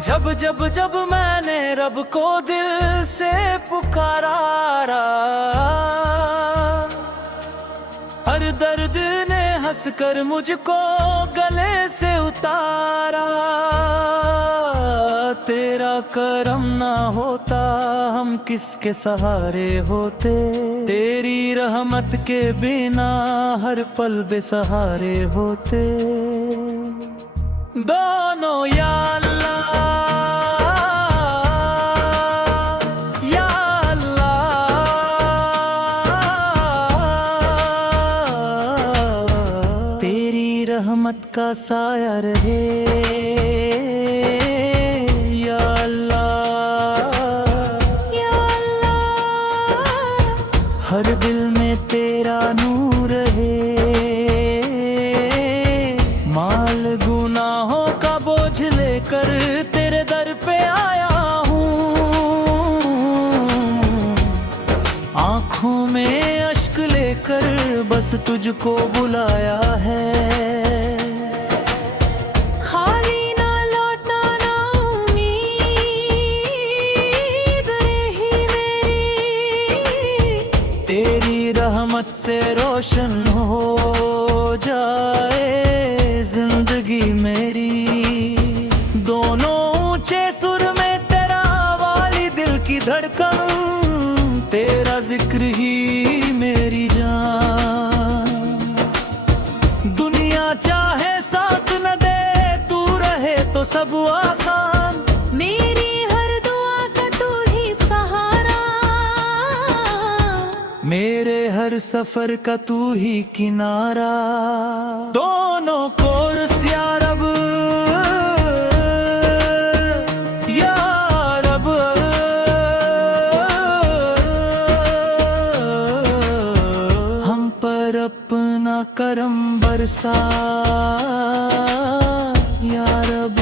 जब जब जब मैंने रब को दिल से पुकारा, हर दर्द ने हंसकर मुझको गले से उतारा। तेरा करम ना होता हम किसके सहारे होते, तेरी रहमत के बिना हर पल बेसहारे होते। दोनों या अल्लाह या अल्लाह, तेरी रहमत का साया रहे या अल्लाह या अल्लाह। हर दिल में तेरा नूर है, माल गुनाहों का बोझ लेकर तेरे दर पे आया हूँ। आँखों में अश्क लेकर बस तुझको बुलाया है। खाली ना लौटना ना उम्मीद रही मेरी, तेरी रहमत से रोशन हो जाए जिंदगी मेरी। दोनों ऊंचे सुर में तेरा वाली दिल की धड़कन, तेरा जिक्र ही मेरी जान। दुनिया चाहे साथ न दे, तू रहे तो सब आसान। मेरी हर दुआ का तू ही सहारा, मेरे हर सफर का तू ही किनारा। दोनों कोरस या रब या रब, हम पर अपना करम बरसा या रब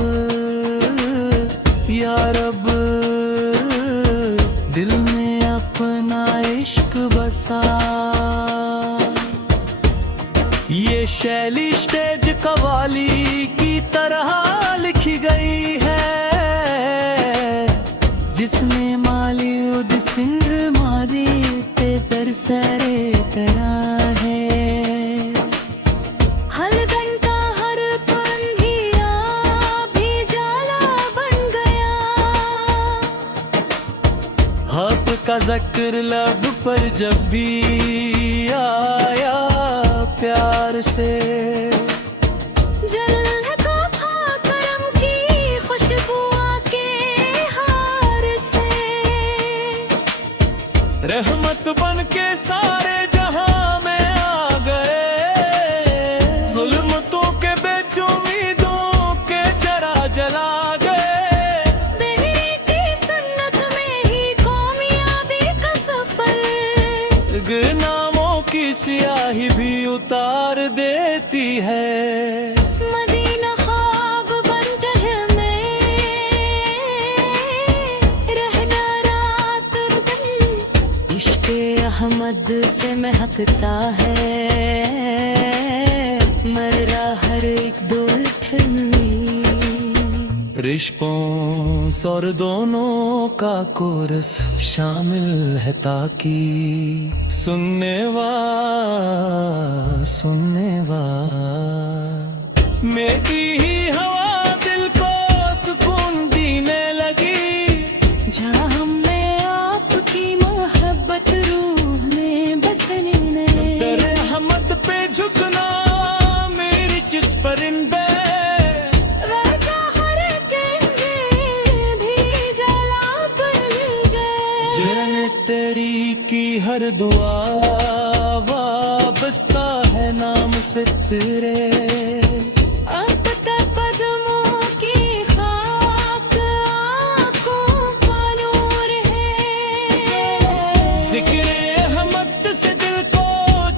या रब। दिल में अपना इश्क बसा, ये शैली स्टेज कवाली की तरह लिखी गई है, जिसमें माली उद सिंद्र मादी ते तरसरे तरह है। हलदन का हर पंधिया भी जाला बन गया, हक का जिक्र लब पर जब भी आया प्यार से। जन्नत का करम की खुशबू के हार से, रहमत बन के सारे जहां में आ गए। जुल्मतों के बेच उम्मीदों के जरा जला गए। बेनी की सन्नत में ही कामयाबी का सफर, गुनाहों की सियाही भी उतार देती है। मदीना ख्वाब बन दिल में रहना रात दिन, इश्क़े अहमद से महकता है मर्रा हर एक दुल्हन। रिश्पों और दोनों का कोरस शामिल है, ताकि सुनने वा मेरी ही हवा दिल को सुकून देने लगी। जहाँ हमें आपकी मोहब्बत रूह में बसने लगी। रहमत पे झुकना मेरी जिस परिंदे, तेरी की हर दुआ वाबस्ता है नाम से तेरे। अब तक कदमों की खाक आँखों का नूर है। जिक्र रहमत से दिल को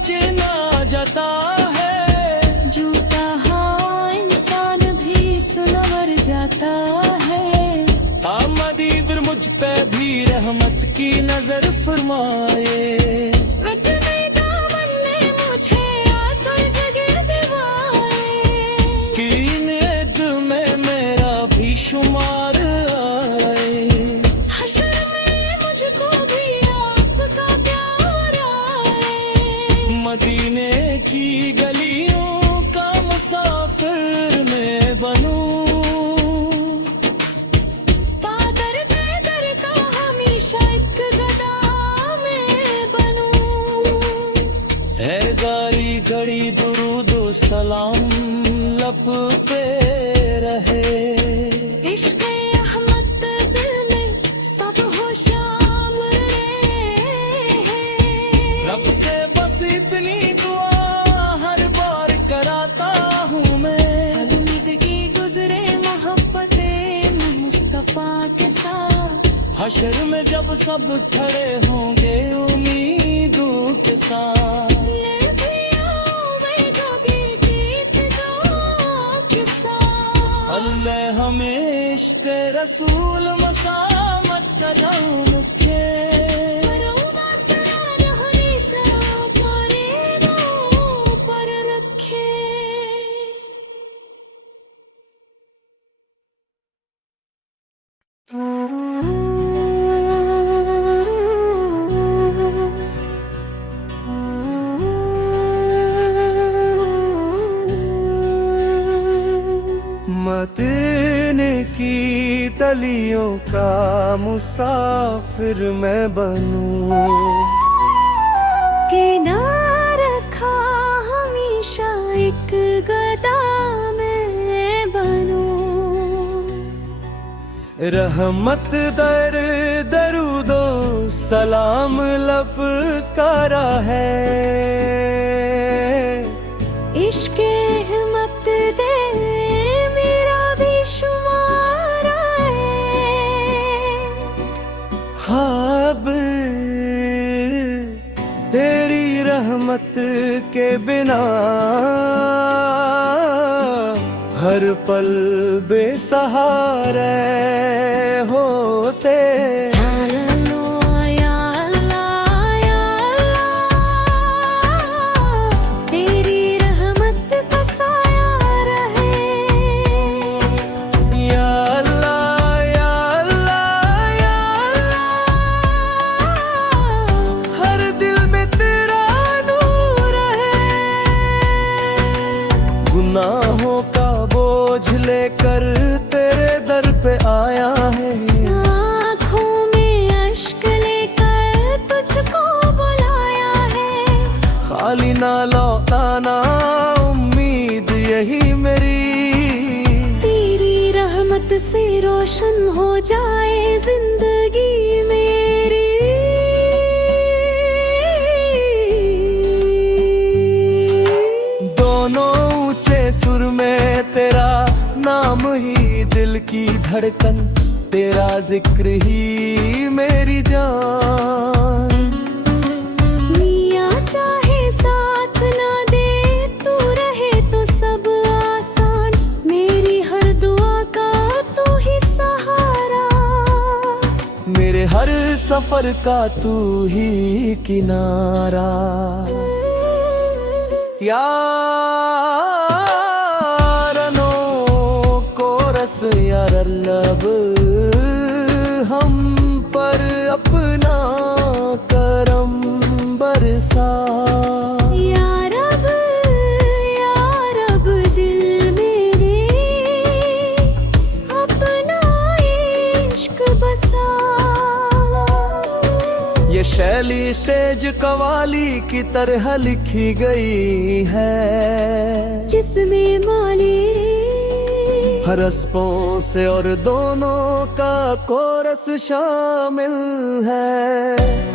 चिना जाता है, झूठा हाँ इंसान भी सुनवर जाता है। आमदीद मुझ पे भी रहमत की नजर फरमाए। मुझे जगह दिवाए, कि में मेरा भी शुमार पे रहे। इश्क़ अहमद दिल में सब हो शामिल है। रब से बस इतनी दुआ हर बार कराता हूँ मैं। जिंदगी गुजरे मोहब्बतें मुस्तफा के साथ। हशर में जब सब खड़े होंगे उम्मीदों के साथ। अल्लाह हमें इश्क़ रसूल मसामत कराऊं के। पर रखे। मदीने की गलियों का मुसाफिर मैं बनूं, कि ना रखा हमेशा एक गदा मैं बनूं। रहमत दर दरूदो सलाम लब करा है। इश्क़ अहमद दे मेरा भी शुमारा है। अब तेरी रहमत के बिना हर पल बेसहारे होते। गुनाहों का बोझ लेकर तेरे दर पे आया है। आँखों में अश्क लेकर तुझको बुलाया है। खाली ना लौटाना उम्मीद यही मेरी। तेरी रहमत से रोशन हो जाए जिंदगी मेरी। सुर में तेरा नाम ही दिल की धड़कन, तेरा जिक्र ही मेरी जान। मियाँ चाहे साथ ना दे तू रहे तो सब आसान। मेरी हर दुआ का तू ही सहारा। मेरे हर सफर का तू ही किनारा। या रब हम पर अपना करम बरसा। या रब दिल मेरे अपना इश्क बसा। ये शैली स्टेज कवाली की तरह लिखी गई है, जिसमें माली हरस्पों से और दोनों का कोरस शामिल है।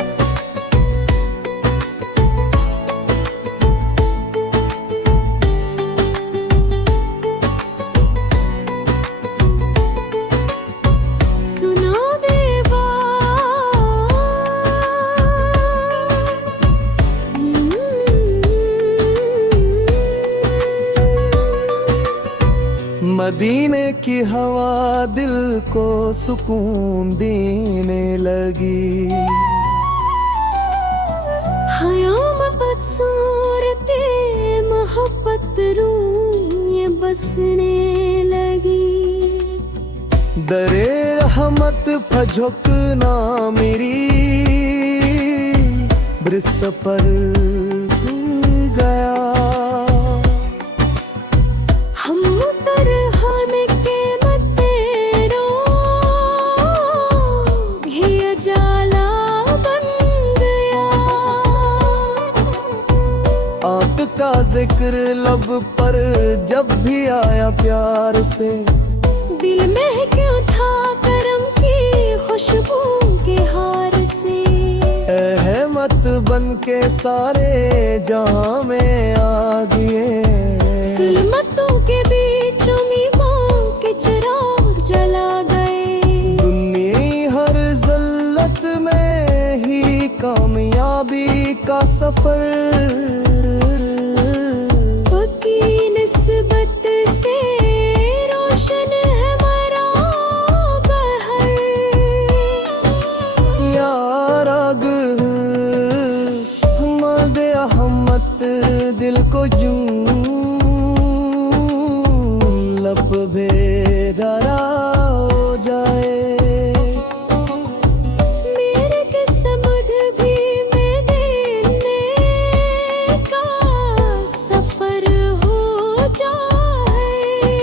मदीने की हवा दिल को सुकून देने लगी। हयाम बदसूरते मोहब्बत रूह ये बसने लगी। दरे रहमत फझुकना मेरी ब्रिस पर गया। हम उतर हमें के मतेरो घिया जाला बन गया। इश्क का जिक्र लब पर जब भी आया प्यार से, दिल महक उठा करम की खुशबू के हार से। रहमत बन के सारे जहां में आ दिए, सिलमतों के बीच उम्मीदों के चिराग जला गए। दुनिया हर ज़ल्लत में ही कामयाबी का सफर, पक्की निस्बत से रोशन है मरा बहर। यार आग मदे अहमद दिल को यूं लब बेदारा हो जाए। मेरे किस्मत भी में देने का सफर हो जाए।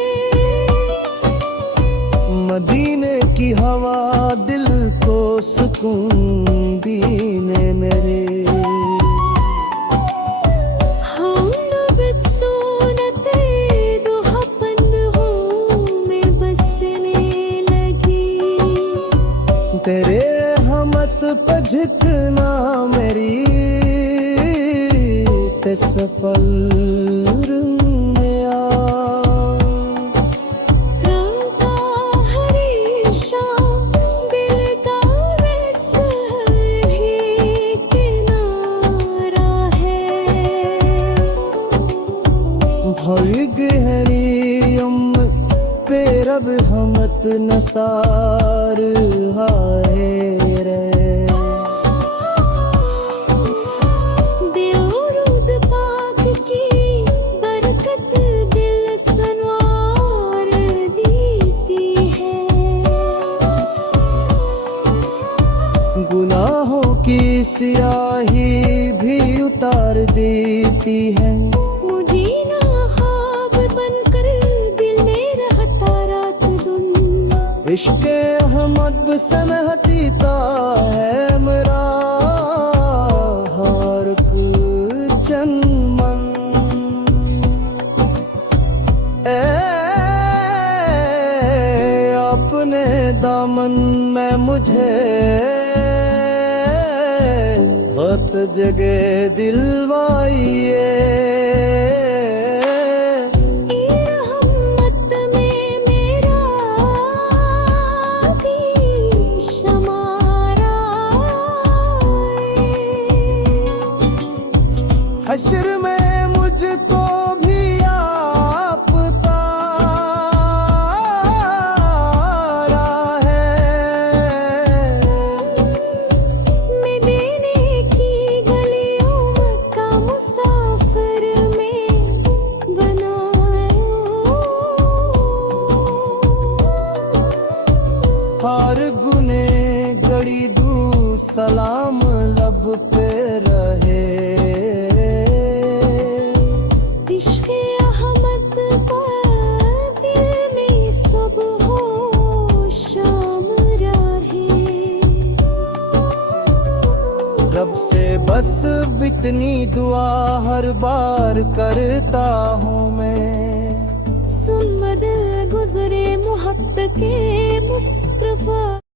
मदीने की हवा दिल को सुकून दीने मेरे, हम नबत सोनते दुहापंद हूँ मैं बसने लगी। तेरे रहमत पे झुकना मेरी ते सफल में आ। रंगा हरीशा दिल का वैसा ही किनारा है। भर गहरी पे रब हमत नसार हाय रे। बेउरूद पाक की बरकत दिल सनवार देती है। गुनाहों की स्याही भी उतार देती है। मुझे ना ख्वाब बनकर दिल में रहता रात दिन। इश्क अहमद सनहती ता है मेरा हर चंदमन। अपने दामन में मुझे हत जगह दिलवाइए। रहमत में मेरा भी शमारा हश्र में मुझको भी आप तारा है। मैं देने की गलियों मक्का मुसाफिर में बनाऊं। हर गुने गड़ी दू सलाम लब पे रहे। इश्क़ अहमद का दिल में सब हो शाम रहे। रब से बस इतनी दुआ हर बार करता हूँ मैं। सुन बदल गुजरे मुहब्बत के मुस्तफा।